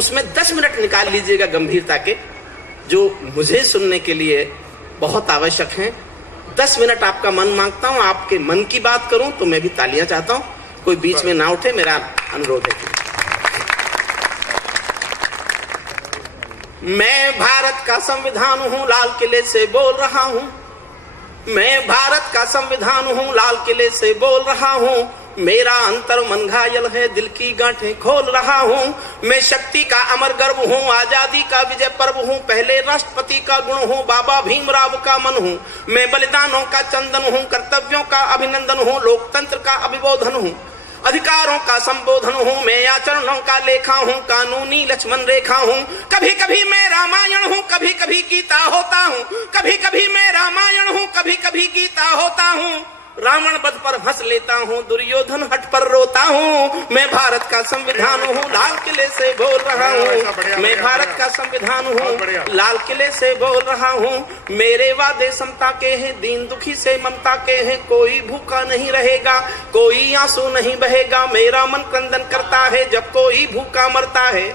उसमें 10 मिनट निकाल लीजिएगा गंभीरता के, जो मुझे सुनने के लिए बहुत आवश्यक हैं। 10 मिनट आपका मन मांगता हूं, आपके मन की बात करूं तो मैं भी तालियां चाहता हूं, कोई बीच में ना उठे, मेरा अनुरोध है। मैं भारत का संविधान हूं, लाल किले से बोल रहा हूं। मैं भारत का संविधान हूं, लाल किले से बोल रहा हूं। मेरा अंतर मन घायल है, दिल की गांठें खोल रहा हूं। मैं शक्ति का अमर गर्व हूं, आजादी का विजय पर्व हूं। पहले राष्ट्रपति का गुण हूं, बाबा भीमराव का मन हूं। मैं बलिदानों का चंदन हूं, कर्तव्यों का अभिनंदन हूं। लोकतंत्र का अभिबोधन हूं, अधिकारों का संबोधन हूं। मैं आचरणों का लेखा हूं, कानूनी लक्ष्मण रेखा हूं। कभी कभी मैं रामायण हूं, कभी कभी गीता होता हूं। कभी कभी मैं रामायण हूं, कभी कभी गीता होता हूं। रावण वध पर हंस लेता हूं, दुर्योधन हट पर रोता हूं। मैं भारत का संविधान हूं, लाल किले से बोल रहा हूं। मैं भारत का संविधान हूं, लाल किले से बोल रहा हूं। मेरे वादे समता के हैं, दीन दुखी से ममता के हैं। कोई भूखा नहीं रहेगा, कोई आंसू नहीं बहेगा। मेरा मन क्रंदन करता है जब कोई भूखा मरता है।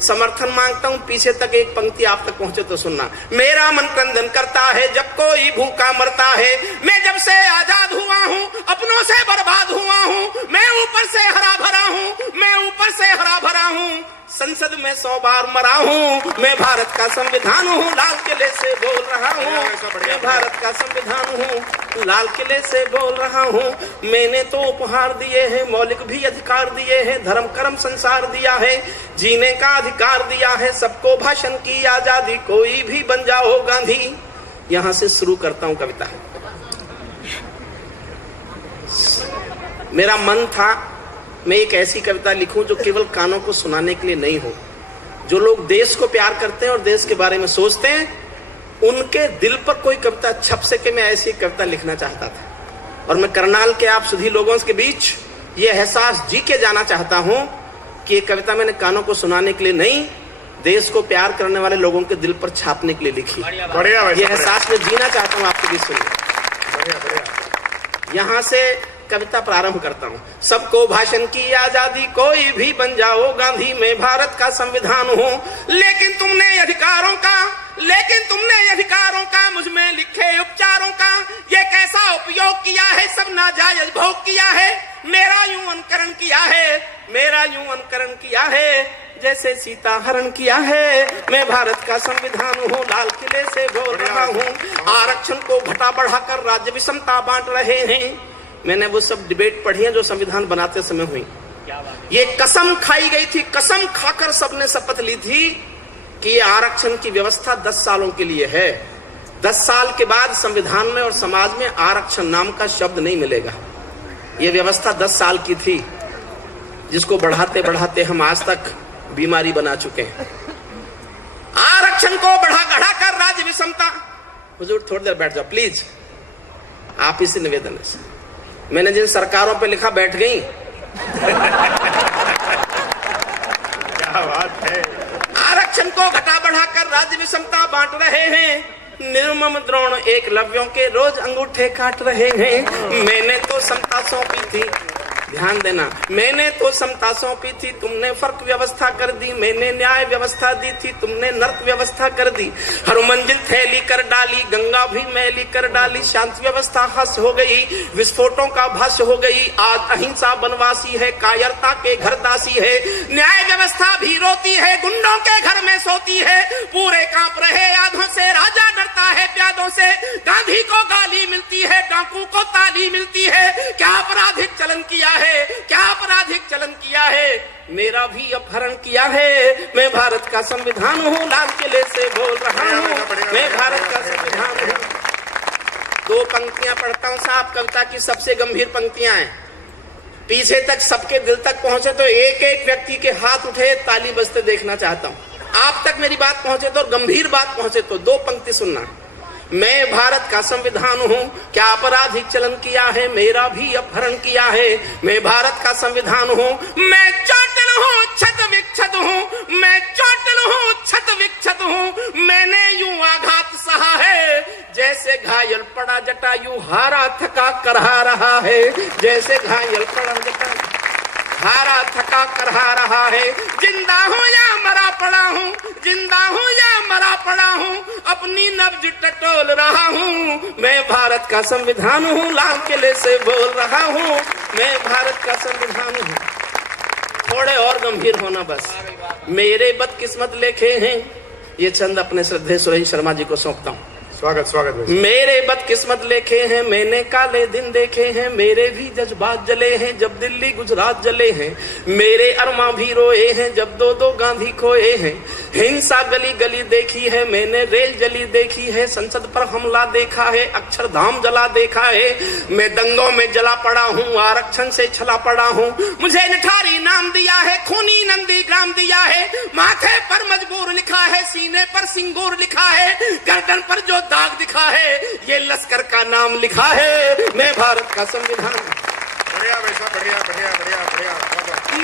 समर्थन मांगता हूं, पीछे तक एक पंक्ति आप तक पहुंचे तो सुनना। मेरा मन क्रंदन करता है जब कोई भूखा मरता है। मैं जब से आजाद हुआ हूं, अपनों से बर्बाद हुआ हूं। मैं ऊपर से हरा भरा हूं, मैं ऊपर से हरा भरा हूं। संसद में 100 बार मरा हूं। मैं भारत का संविधान हूं, लाल किले से बोल रहा हूं। मैं भारत का संविधान हूं, लाल किले से बोल रहा हूं। मैंने तो उपहार दिए हैं, मौलिक भी अधिकार दिए हैं। धर्म कर्म संसार दिया है, जीने का अधिकार दिया है। सबको भाषण की आजादी, कोई भी बन जाओ गांधी। यहां से शुरू करता हूं कविता। मेरा मन था मैं एक ऐसी कविता लिखूं जो केवल कानों को सुनाने के लिए नहीं हो। जो लोग देश को प्यार करते हैं और देश के बारे में सोचते हैं, उनके दिल पर कोई कविता छप सके, मैं ऐसी कविता लिखना चाहता था। और मैं करनाल के आप सभी लोगों के बीच ये एहसास जी के जाना चाहता हूं कि ये कविता मैंने कानों को सुनाने के लिए नहीं, देश को प्यार करने वाले लोगों के दिल पर छापने के लिए लिखी। ये एहसास मैं जीना चाहता हूं आपके बीच सुनिए। यहां से कविता प्रारंभ करता हूं। सबको भाषण की आजादी, कोई भी बन जाओ गांधी। मैं भारत का संविधान हूं, लेकिन तुमने अधिकारों का मुझ में लिखे उपचारों का ये कैसा उपयोग किया है। सब नाजायज भोग किया है, मेरा यूं अनुकरण किया है जैसे सीता हरण किया है। मैं भारत का संविधान हूँ, लाल किले से बोल रहा हूँ। आरक्षण को घटा बढ़ाकर राज्य विषमता बांट रहे हैं। मैंने वो सब डिबेट पढ़ी है जो संविधान बनाते समय हुई। ये कसम खाई गई थी, कसम खाकर सबने शपथ ली थी कि ये आरक्षण की व्यवस्था 10 सालों के लिए है। 10 साल के बाद संविधान में और समाज में आरक्षण नाम का शब्द नहीं मिलेगा। ये व्यवस्था 10 साल की थी, जिसको बढ़ाते बढ़ाते हम आज तक बीमारी बना चुके हैं। आरक्षण को बढ़ा कर राज्य विषमता। हुजूर थोड़ी देर बैठ जाओ प्लीज, आप इसी निवेदन से। मैंने जिन सरकारों पे लिखा बैठ गई। क्या बात है। आरक्षण को घटा बढ़ाकर राज्य विषमता बांट रहे हैं। निर्मम द्रोण एकलव्यों के रोज अंगूठे काट रहे हैं। मैंने तो समता सौंपी थी, ध्यान देना, मैंने तो समता सौंपी थी, तुमने फर्क व्यवस्था कर दी। मैंने न्याय व्यवस्था दी थी, तुमने नर्क व्यवस्था कर दी। हर मंजिल थैली कर डाली, गंगा भी मैली कर डाली। शांति व्यवस्था हस हो गई, विस्फोटों का भस हो गई। आज अहिंसा बनवासी है, कायरता के घर दासी है। न्याय व्यवस्था भी रोती है, गुंडों के घर में सोती है। पूरे कांप रहे आधों से, राजा डरता है प्यादों से। गांधी को गाली मिलती है, डाकू को ताली मिलती है। क्या आपराधिक चलन किया है, क्या आपराधिक चलन किया है। मेरा भी अपहरण किया है। मैं भारत का संविधान हूँ, लाल किले से बोल रहा हूँ। मैं भारत का संविधान हूँ। 2 पंक्तियां पढ़ता हूँ साहब, कविता की सबसे गंभीर पंक्तियां हैं। पीछे तक सबके दिल तक पहुंचे तो एक एक व्यक्ति के हाथ उठे, ताली बजते देखना चाहता हूँ। आप तक मेरी बात पहुंचे तो, गंभीर बात पहुंचे तो 2 पंक्ति सुनना। मैं भारत का संविधान हूँ, क्या आपराधिक चलन किया है। मेरा भी अपहरण किया है। मैं भारत का संविधान हूँ। मैं चोटिल हूँ, क्षत विक्षत हूँ। मैं चोटिल हूँ, क्षत विक्षत हूँ। मैंने यूं आघात सहा है, जैसे घायल पड़ा जटायु हारा थका करहा रहा है। जैसे घायल पड़ा जटायु हारा थका करहा रहा है। जिंदा हूँ या मरा पड़ा हूँ, जिंदा हूँ या मरा पड़ा हूँ, अपनी नब्ज टटोल रहा हूँ। मैं भारत का संविधान हूँ, लाल किले से बोल रहा हूँ, मैं भारत का संविधान हूँ। थोड़े और गंभीर होना बस। मेरे बदकिस्मत लेखे हैं, ये चंद अपने श्रद्धेय सुरेश शर्मा जी को सौंपता हूँ। स्वागत स्वागत भाई। मेरे बदकिस्मत लेखे हैं, मैंने काले दिन देखे हैं, मेरे भी जज्बात जले हैं जब दिल्ली गुजरात जले हैं, मेरे अरमा भी रोए हैं जब दो दो गांधी खोए हैं। हिंसा गली गली देखी है मैंने, रेल जली देखी है, संसद पर हमला देखा है, अक्षरधाम जला देखा है। मैं दंगों में जला पड़ा हूँ, आरक्षण से छला पड़ा हूँ। मुझे निठारी नाम दिया है, खूनी नंदी ग्राम दिया है, माथे पर मजबूर लिखा है, सीने पर सिंगूर लिखा है, गर्दन पर जो दाग दिखा है ये लश्कर का नाम लिखा है। मैं भारत का संविधान। बढ़िया वैसा, बढ़िया बढ़िया बढ़िया बढ़िया।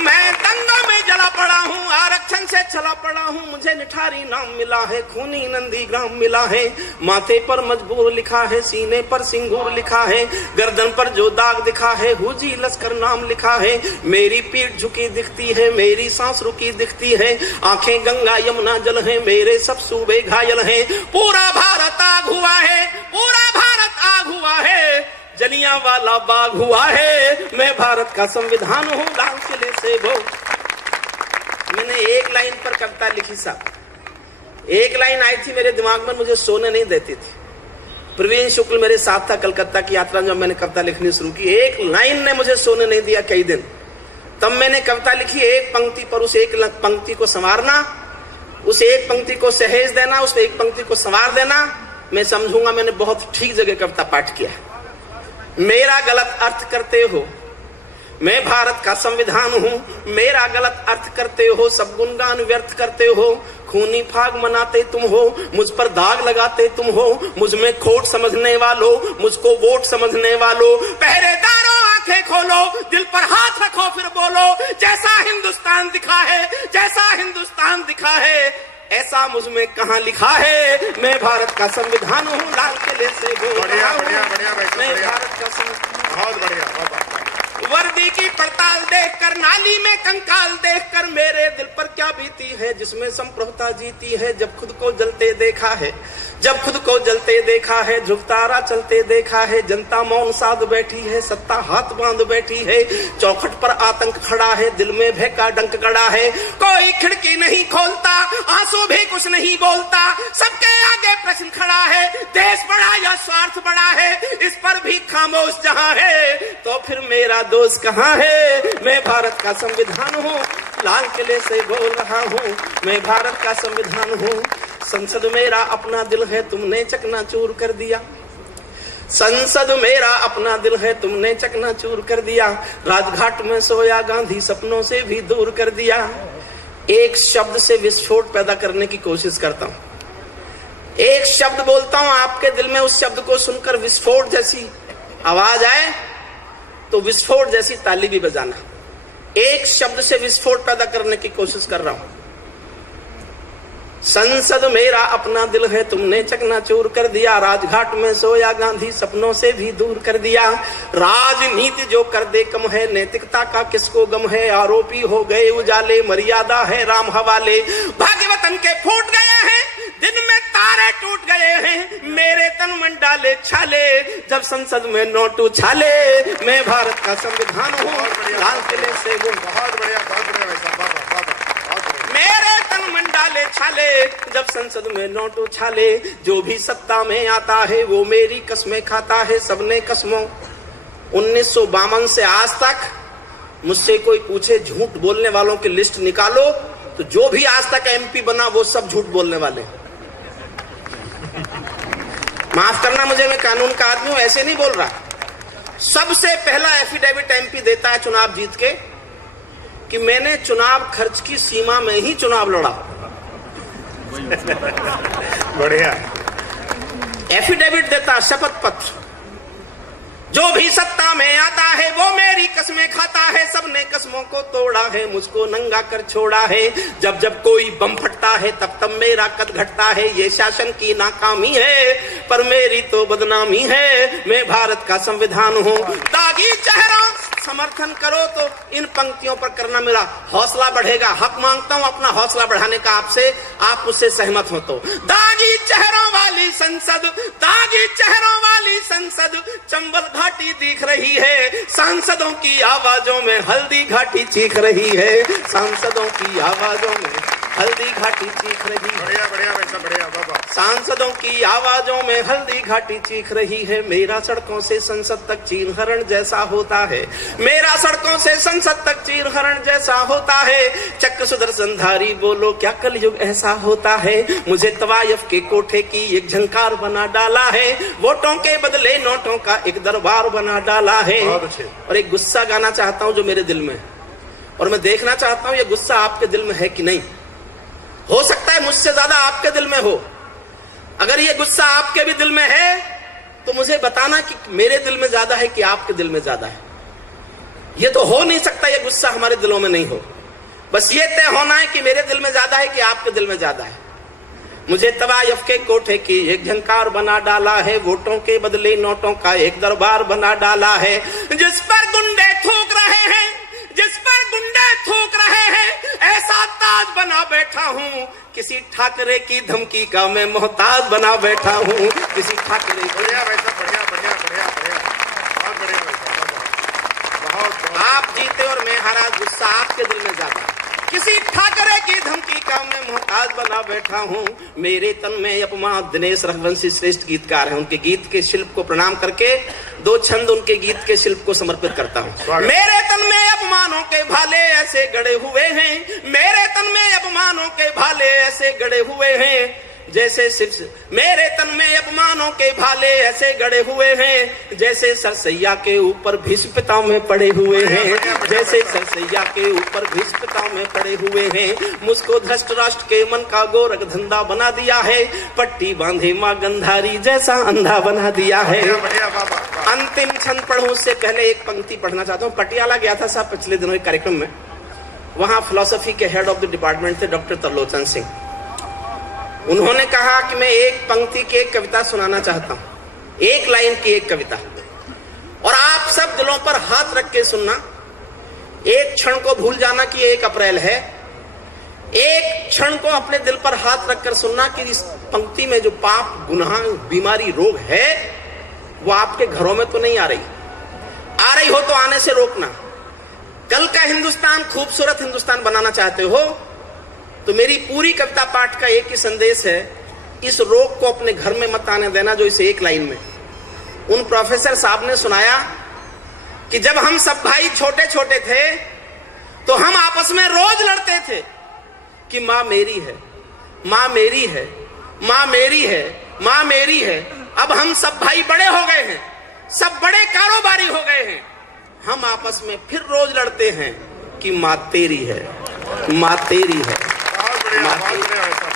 मैं दंगों में जला पड़ा हूँ, आरक्षण से चला पड़ा हूँ। मुझे निठारी नाम मिला है, खूनी नंदी ग्राम मिला है, माथे पर मजबूर लिखा है, सीने पर सिंगूर लिखा है, गर्दन पर जो दाग दिखा है हुजी लश्कर नाम लिखा है। मेरी पीठ झुकी दिखती है, मेरी सांस रुकी दिखती है, आंखें गंगा यमुना जल है, मेरे सब सूबे घायल हैं। पूरा भारत आग हुआ है, पूरा भारत आग हुआ है, जलियांवाला बाग हुआ है। मैं भारत का संविधान हूँ, लाल किले से वो। मैंने एक लाइन पर कविता लिखी साहब, एक लाइन आई थी मेरे दिमाग में, मुझे सोने नहीं देती थी। प्रवीण शुक्ल मेरे साथ था कलकत्ता की यात्रा, जब मैंने कविता लिखनी शुरू की, एक लाइन ने मुझे सोने नहीं दिया कई दिन। तब मैंने कविता लिखी, एक पंक्ति पर उस एक पंक्ति को संवारना, उस एक पंक्ति को सहेज देना, उस एक पंक्ति को संवार देना। मैं समझूंगा मैंने बहुत ठीक जगह कविता पाठ किया। मेरा गलत अर्थ करते हो, मैं भारत का संविधान हूँ, मेरा गलत अर्थ करते हो, सब गुणगान व्यर्थ करते हो, खूनी फाग मनाते तुम हो, मुझ पर दाग लगाते तुम हो, मुझ में खोट समझने वालों, मुझको वोट समझने वालों। पहरेदारों आंखें खोलो, दिल पर हाथ रखो फिर बोलो, जैसा हिंदुस्तान दिखा है, जैसा हिंदुस्तान दिखा है, ऐसा मुझ में कहाँ लिखा है। मैं भारत का संविधान हूँ, लाल किले से बोल रहा हूँ, मैं भारत का संविधान। बहुत बढ़िया, बहुत बढ़िया। वर्दी की पड़ताल देखकर, नाली में कंकाल देखकर मेरे दिल पर क्या बीती है, जिसमें संप्रभुता जीती है। जब खुद को जलते देखा है, जब खुद को जलते देखा है, झुकतारा चलते देखा है, जनता मौन साध बैठी है, सत्ता हाथ बांध बैठी है, चौखट पर आतंक खड़ा है, दिल में भय का डंक गड़ा है। कोई खिड़की नहीं खोलता, आंसू भी कुछ नहीं बोलता, सबके आगे प्रश्न खड़ा है, देश बड़ा या स्वार्थ बड़ा है, इस पर भी खामोश जहां है, तो फिर मेरा दोस्त कहाँ है। मैं भारत का संविधान हूँ, लाल किले से बोल रहा हूँ, मैं भारत का संविधान हूँ। संसद मेरा अपना दिल है, तुमने चकनाचूर कर दिया, संसद मेरा अपना दिल है, तुमने चकनाचूर कर दिया। राजघाट में सोया गांधी, सपनों से भी दूर कर दिया। एक शब्द से विस्फोट पैदा करने की कोशिश करता हूँ, एक शब्द बोलता हूँ, आपके दिल में उस शब्द को सुनकर विस्फोट जैसी आवाज आए तो विस्फोट जैसी ताली भी बजाना। एक शब्द से विस्फोट पैदा करने की कोशिश कर रहा हूं। संसद मेरा अपना दिल है, तुमने चकनाचूर कर दिया। राजघाट में सोया गांधी, सपनों से भी दूर कर दिया। राजनीति जो कर दे कम है, नैतिकता का किसको गम है। आरोपी हो गए उजाले, मर्यादा है राम हवाले। भाग्यवतन के फूट गए हैं, दिन में तारे टूट गए हैं, मेरे तन मन डाले छाले, जब संसद में नोट उछाले। मैं भारत का संविधान हूँ, लाल किले से वो। बहुत बढ़िया, बहुत बढ़िया। मेरे तन मन डाले छाले, जब संसद में नोट उछाले। जो भी सत्ता में आता है वो मेरी कसमें खाता है, सबने कसमों। 1952 से आज तक मुझसे कोई पूछे झूठ बोलने वालों की लिस्ट निकालो, तो जो भी आज तक एमपी बना वो सब झूठ बोलने वाले। माफ करना मुझे, मैं कानून का आदमी हूं, ऐसे नहीं बोल रहा। सबसे पहला एफिडेविट एमपी देता है चुनाव जीत के कि मैंने चुनाव खर्च की सीमा में ही चुनाव लड़ा। बढ़िया। एफिडेविट देता, शपथ पत्र। जो भी सत्ता में आता है वो मेरी कसमें खाता है, सबने कसमों को तोड़ा है, मुझको नंगा कर छोड़ा है। जब जब कोई बम फटता है तब तब मेरा कद घटता है। ये शासन की नाकामी है पर मेरी तो बदनामी है। मैं भारत का संविधान हूँ, दागी चेहरा समर्थन करो तो इन पंक्तियों पर करना, मेरा हौसला बढ़ेगा। हक मांगता हूं अपना हौसला बढ़ाने का आपसे, आप उससे सहमत हो तो। दागी चेहरों वाली संसद, दागी चेहरों वाली संसद चंबल घाटी दिख रही है, सांसदों की आवाजों में हल्दी घाटी चीख रही है, सांसदों की आवाजों में हल्दी घाटी चीख रही है। बढ़िया बढ़िया वैसा बढ़िया बाबा। सांसदों की आवाजों में हल्दी घाटी चीख रही है, मेरा सड़कों से संसद तक चीर हरण जैसा होता है, मेरा सड़कों से संसद तक चीर हरण जैसा होता है। चक्र सुदर्शनधारी बोलो क्या कलयुग ऐसा होता है, मुझे तवायफ के कोठे की एक झंकार बना डाला है, वोटों के बदले नोटों का एक दरबार बना डाला है। बहुत अच्छे। और एक गुस्सा गाना चाहता हूं जो मेरे दिल में, और मैं देखना चाहता हूं ये गुस्सा आपके दिल में है कि नहीं। हो सकता है मुझसे ज्यादा आपके दिल में हो। अगर ये गुस्सा आपके भी दिल में है तो मुझे बताना कि मेरे दिल में ज्यादा है कि आपके दिल में ज्यादा है। ये तो हो नहीं सकता ये गुस्सा हमारे दिलों में नहीं हो, बस ये तय होना है कि मेरे दिल में ज्यादा है कि आपके दिल में ज्यादा है। मुझे तवायफ के कोठे की एक झंकार बना डाला है, वोटों के बदले नोटों का एक दरबार बना डाला है, जिस पर गुंडे थूक रहे हैं, जिस पर गुंडे थूक रहे हैं, ऐसा ताज बना बैठा हूँ, किसी ठाकरे की धमकी का मैं मोहताज बना बैठा हूँ, किसी ठाकरे की। बढ़िया वैसा बढ़िया बढ़िया बढ़िया बढ़िया बहुत बढ़िया वैसा बहुत। आप जीते और मैं हारा, गुस्सा आपके दिल में ज्यादा। किसी ठाकरे की धमकी का मैं मोहताज बना बैठा हूँ, मेरे तन में अपमान। दिनेश रघुवंशी श्रेष्ठ गीतकार हैं, उनके गीत के शिल्प को प्रणाम करके 2 छंद उनके गीत के शिल्प को समर्पित करता हूँ। मेरे तन में अपमानों के भाले ऐसे गड़े हुए हैं, मेरे तन में अपमानों के भाले ऐसे गड़े हुए हैं, जैसे सिर्फ मेरे तन में अपमानों के भाले ऐसे गड़े हुए हैं, जैसे सरसैया के ऊपर भीष्म पिताओं में पड़े हुए हैं, जैसे सरसैया के ऊपर भीष्म पिताओं में पड़े हुए हैं। मुझको धृष्ट राष्ट्र के मन का गोरख धंधा बना दिया है, पट्टी बांधे माँ गंधारी जैसा अंधा बना दिया है। अंतिम छंद पढ़ूं उससे पहले एक पंक्ति पढ़ना चाहता हूँ। पटियाला गया था साहब पिछले दिनों एक कार्यक्रम में, वहां फिलोसफी के हेड ऑफ द डिपार्टमेंट थे डॉक्टर तरलोचन सिंह। उन्होंने कहा कि मैं एक पंक्ति की एक कविता सुनाना चाहता हूं, एक लाइन की एक कविता, और आप सब दिलों पर हाथ रख के सुनना। एक क्षण को भूल जाना कि 1 अप्रैल है, एक क्षण को अपने दिल पर हाथ रखकर सुनना कि इस पंक्ति में जो पाप, गुनाह, बीमारी, रोग है वो आपके घरों में तो नहीं आ रही हो तो आने से रोकना। कल का हिंदुस्तान खूबसूरत हिंदुस्तान बनाना चाहते हो तो मेरी पूरी कविता पाठ का एक ही संदेश है, इस रोग को अपने घर में मत आने देना। जो इस एक लाइन में उन प्रोफेसर साहब ने सुनाया कि जब हम सब भाई छोटे छोटे थे तो हम आपस में रोज लड़ते थे कि माँ मेरी है, माँ मेरी है, माँ मेरी है, माँ मेरी है। अब हम सब भाई बड़े हो गए हैं, सब बड़े कारोबारी हो गए हैं, हम आपस में फिर रोज लड़ते हैं कि माँ तेरी है, माँ तेरी है, माँ तेरी है।